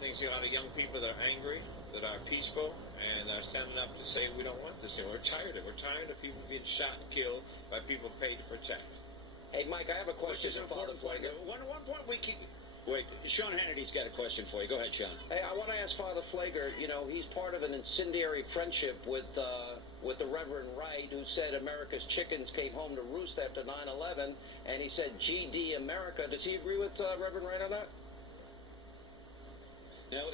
think you see a lot of young people that are angry, that are peaceful, and are standing up to say we don't want this thing. We're tired of it. We're tired of people being shot and killed by people paid to protect. Hey, Mike, I have a question. Which is an important point. One point we keep... Wait, Sean Hannity's got a question for you. Go ahead, Sean. Hey, I want to ask Father Pfleger, you know, he's part of an incendiary friendship with the Reverend Wright, who said America's chickens came home to roost after 9/11, and he said GD America. Does he agree with Reverend Wright on that? Now,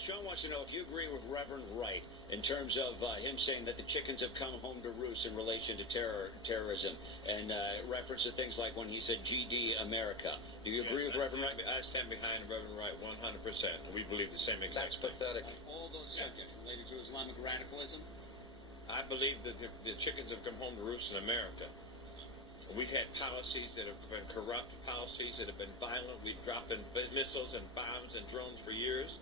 Sean wants to know if you agree with Reverend Wright in terms of him saying that the chickens have come home to roost in relation to terrorism, and reference to things like when he said GD America. Do you agree with Reverend Wright? I stand behind Reverend Wright 100%. We believe the same exact thing. That's pathetic. All those subjects related to Islamic radicalism? I believe that the chickens have come home to roost in America. We've had policies that have been corrupt, policies that have been violent. We've dropped missiles and bombs and drones for years.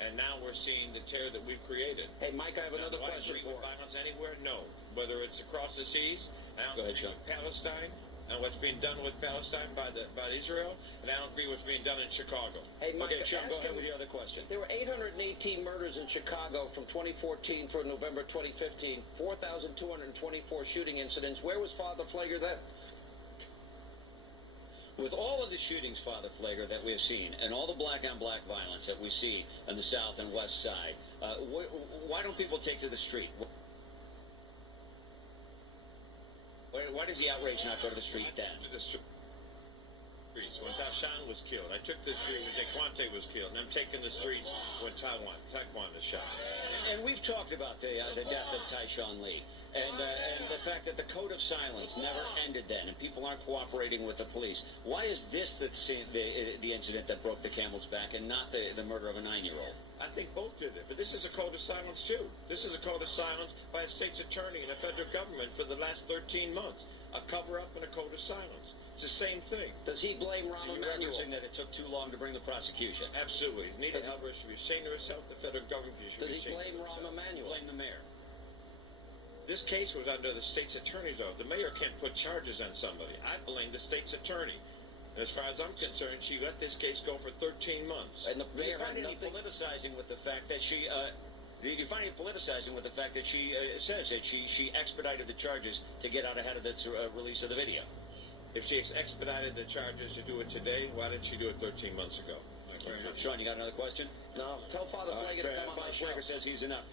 And now we're seeing the terror that we've created. Hey, Mike, I have another question for violence anywhere? No. Whether it's across the seas, I don't agree with Palestine, and what's being done with Palestine by Israel, and I don't agree with what's being done in Chicago. Hey, Mike, okay, Sean, go ahead with the other question. There were 818 murders in Chicago from 2014 through November 2015, 4,224 shooting incidents. Where was Father Pfleger then? With all of the shootings, Father Pfleger, that we have seen, and all the black-on-black violence that we see on the south and west side, why don't people take to the street? Why does the outrage not go to the street then? When Tashan was killed, I took the street when Jaquante was killed, and I'm taking the streets when Taekwon was shot. And we've talked about the death of Tyshawn Lee, and the fact that the code of silence never ended then, and people aren't cooperating with the police. Why is this the incident that broke the camel's back, and not the murder of a 9-year-old? I think both did it, but this is a code of silence too. This is a code of silence by a state's attorney and a federal government for the last 13 months. A cover-up and a code of silence. It's the same thing. Does he blame Rahm Emanuel? Referencing that it took too long to bring the prosecution. Absolutely. Nita Alvarez should be ashamed of herself. The federal government should be ashamed of herself. Does he blame Rahm Emanuel? Blame the mayor. This case was under the state's attorney's office. The mayor can't put charges on somebody. I blame the state's attorney. And as far as I'm concerned, she let this case go for 13 months. And the mayor had nothing politicizing with the fact that she... do you find it politicizing with the fact that she says that she expedited the charges to get out ahead of the release of the video? If she expedited the charges to do it today, why didn't she do it 13 months ago? Sean, you got another question? No. Tell Father Pfleger to come on my show. Father Pfleger says he's enough.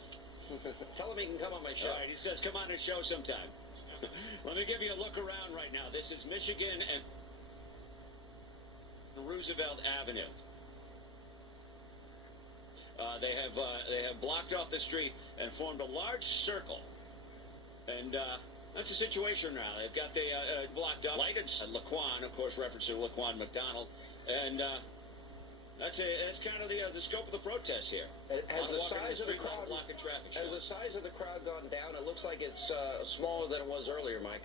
Tell him he can come on my show. All right, he says come on the show sometime. Let me give you a look around right now. This is Michigan and Roosevelt Avenue. They have blocked off the street and formed a large circle, and that's the situation now. They've got the blocked off. Lighted Laquan, of course, reference to Laquan McDonald, and that's kind of the scope of the protest here. Has the size of the crowd gone down? It looks like it's smaller than it was earlier, Mike.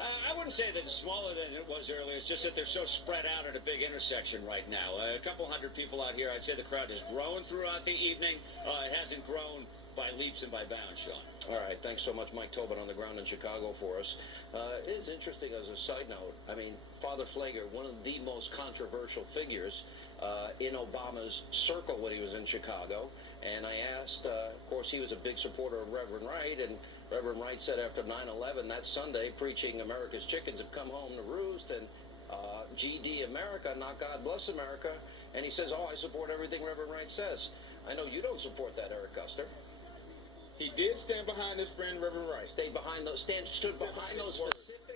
I wouldn't say that it's smaller than it was earlier. It's just that they're so spread out at a big intersection right now. A couple hundred people out here. I'd say the crowd has grown throughout the evening. It hasn't grown by leaps and by bounds, Sean. All right. Thanks so much, Mike Tobin, on the ground in Chicago for us. It is interesting as a side note. I mean, Father Pfleger, one of the most controversial figures in Obama's circle when he was in Chicago. And I asked, of course, he was a big supporter of Reverend Wright, and Reverend Wright said after 9/11 that Sunday, preaching America's chickens have come home to roost, and GD America, not God bless America. And he says, oh, I support everything Reverend Wright says. I know you don't support that, Eric Guster. He did stand behind his friend Reverend Wright. Stood behind those specific